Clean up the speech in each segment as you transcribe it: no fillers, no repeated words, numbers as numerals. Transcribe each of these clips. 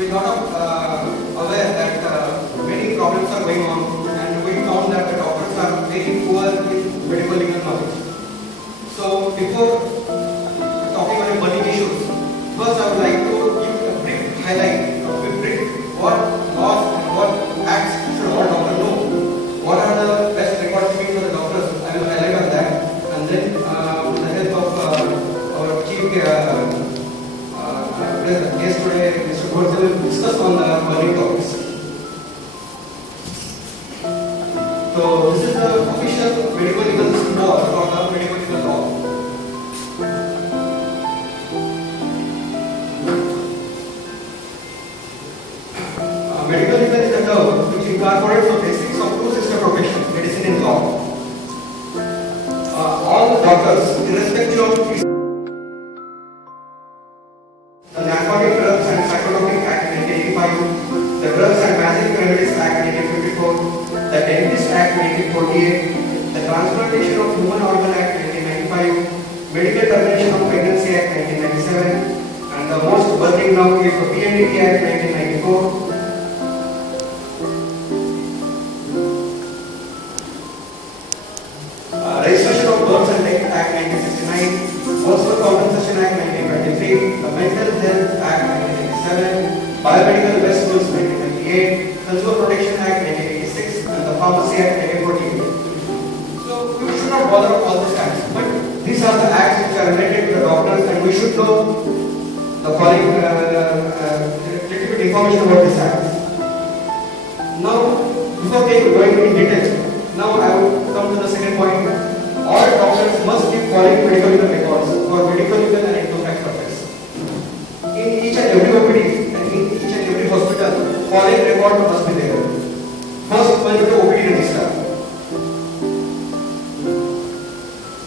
we got aware that many problems are going on, and we found that the doctors are very poor in medical legal knowledge. So before talking about burning issues, first I would like to give a brief highlight, what laws and what acts should all doctors know. What are the best record keeping for the doctors? I will highlight on that, and then with the help of our chief guest today, Mr. Gordon, will discuss on the burning topics. So this is the official medical legal law or the medical legal law. Medical legal is a term which incorporates the basics of two sister professions, medicine and law. All the doctors, irrespective of the Narcotic Drugs and Psychotropic Act 1985, the Drugs and Magic Remedies Act 1954, the Dentist Act 1948, the Transplantation of Human Organ Act 1995, Medical Termination of Pregnancy Act 1997, and the most burning now is the PNDT Act 1994. Registration of Births and Death Act 1969, Personal Compensation Act 1923, the Mental Health Act 1987, Biomedical Vessels 1998, Consumer Protection Act 1986, and the Pharmacy Act 1948. So we should not bother all these acts, but these are the acts which are related to the doctors, and we should know the following little bit information about these acts. Now, before going in detail, now I will come to the second point. All doctors must keep following medical legal records for medical legal and income tax purposes. In each and every OPD and in each and every hospital, following record must be there. First, one is the OPD register.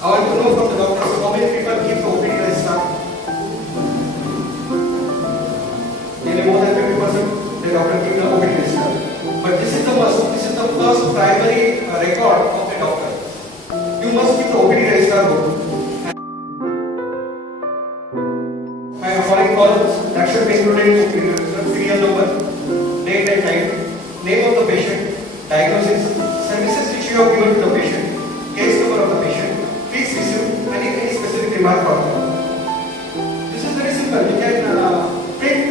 I want to know from the doctors how many people keep the OPD register. Nearly more than 50% the doctor keep the OPD register. But this is the must. This is the first primary record of a doctor. You must keep the OPD register book. By following columns, that should be included in serial number, date and time, name of the patient, diagnosis, services which you have given to the patient, case number of the patient, fees received, and if any specific remark or this is very simple. You can print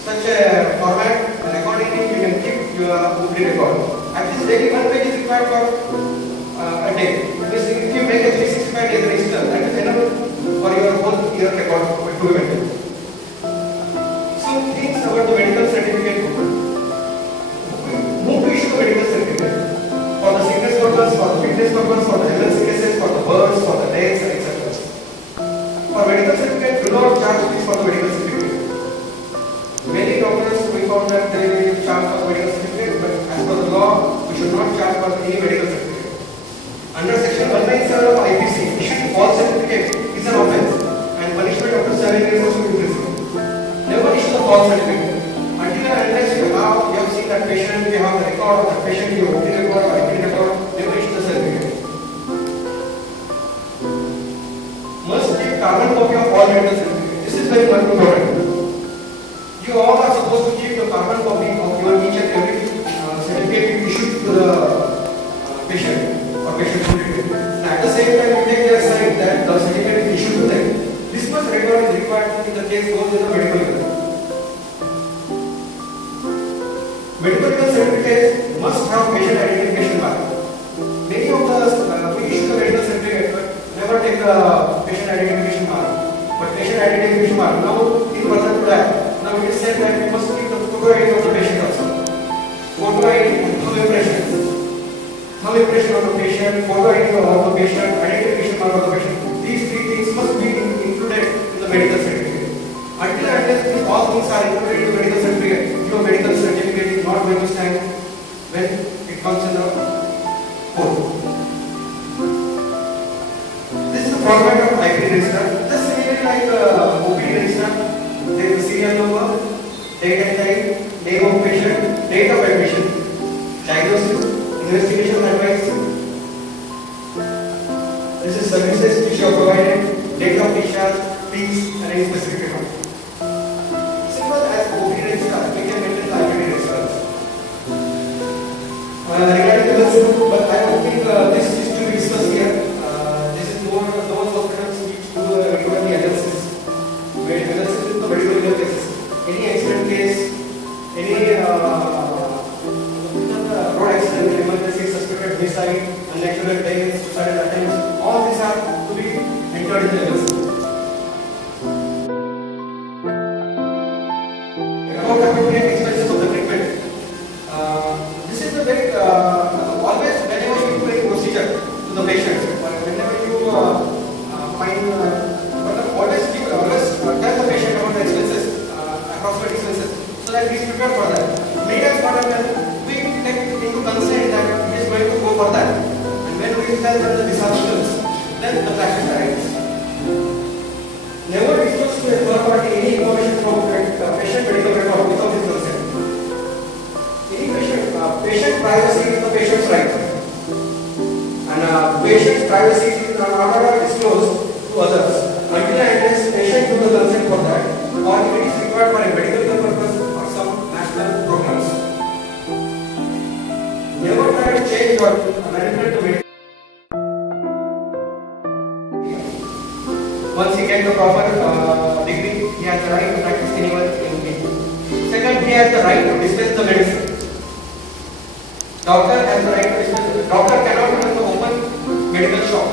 such a format, and accordingly you can keep your OPD record. At least daily one page is required for a day. Because if you make a 365 days register, that is enough for your whole year record to be maintained. Some things about the medical certificate. Who to issue the medical certificate? For the sickness purpose, for the fitness purpose, for the illness cases, for the births, for the deaths, etc. For medical certificate, do not charge fees for the medical certificate. Many doctors we found that they will charge for the medical certificate, but as per the law, we should not charge for any medical certificate. Under section 197 of IPC, issuing false certificate is an offence and punishment up to 7 years of imprisonment. Never issue the false certificate until and unless you have seen that patient, you have the record of that patient, you have the record or IP record, never issue the certificate. Must keep carbon copy of all medical certificates. This is very much important. You all are supposed to keep the carbon copy of your each and every certificate you issued to the patient. And at the same time, you take their side that the certificate is issued to them. This much record is required in the case goes in the medical legal. Medical legal certificates must have patient identification mark. Many of the we issue the medical certificate but never take the patient identification mark. But patient identification mark now in further to that. Now it is said that we must keep the photo ID of the patient also. Photo ID and thumb impression. Thumb impression of the patient, photo ID of the patient, identification mark of the patient. These three things must be included in the medical certificate. Until and unless all things are included in the medical certificate, your medical certificate is not going to stand when it comes in the court. This is the format of IP register. Just similarly like OPD register, there is a serial number, date and time, name of patient, date of admission, diagnosis, investigation advice. This is services which you have provided, date of discharge, fees, and any specific record. Simple as OPD register. and he's prepared for that. Many times what happens, we take into consent that he is going to go for that. And when we tell them the disasters, then the practice arises. Never disclose to a third party any information from patient medical record without his consent. Patient privacy is the patient's right. And patient's privacy is not disclosed to others until and unless patient gives the consent for that, or if it is required for a medical purpose or some national programs. Never try to change or manipulate the medical. Once he gets the proper degree, he has the right to practice anywhere in India. Second, he has the right to dispense the medicine. Doctor has the right to dispense. Doctor cannot run the open medical shop,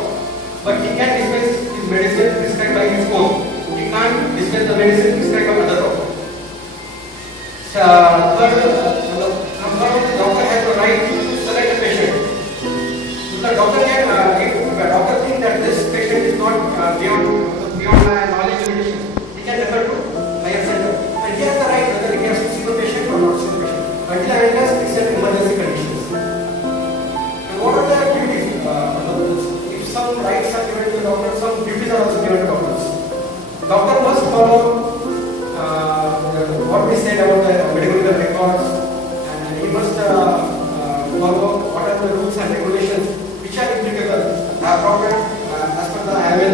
but he can dispense his medicine prescribed by his own. He can't dispense the medicine prescribed by another doctor. Third, the doctor has the right to select a patient. The doctor can, if the doctor thinks that this patient is not beyond my knowledge limitation, he can refer to higher center. And he has the right whether he has to see the patient or not see the patient. Until and unless it's an emergency conditions. And what are the duties? If some rights are given to the doctor, some duties are also given to doctors. Doctor must follow what we said about the medical records, and he must follow what are the rules and regulations which are applicable, appropriate as per the IMN